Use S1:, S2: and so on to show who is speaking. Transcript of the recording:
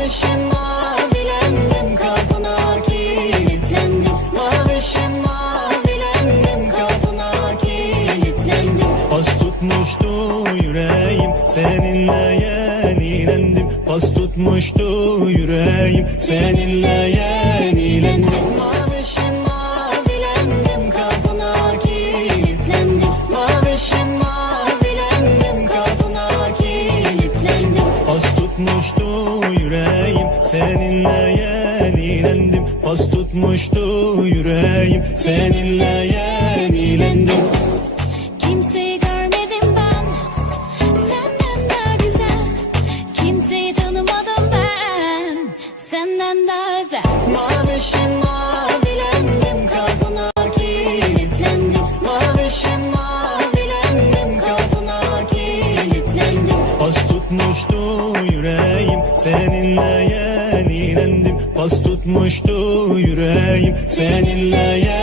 S1: Mavişim mavilendim kapına kilitlendim. Mavişim mavilendim kapına kilitlendim.
S2: Pas tutmuştu yüreğim seninle yenilendim. Pas tutmuştu yüreğim seninle yenilendim tutmuştu yüreğim. Seninle yenilendim. Pas tutmuştu yüreğim. Seninle yenilendim.
S1: Kimseyi görmedim ben. Senden daha güzel. Kimseyi tanımadım ben. Senden daha özel. Mavişim mavilendim
S2: tutmuştu yüreğim. Seninle yenilendim. Pas tutmuştu yüreğim. Seninle yenilendim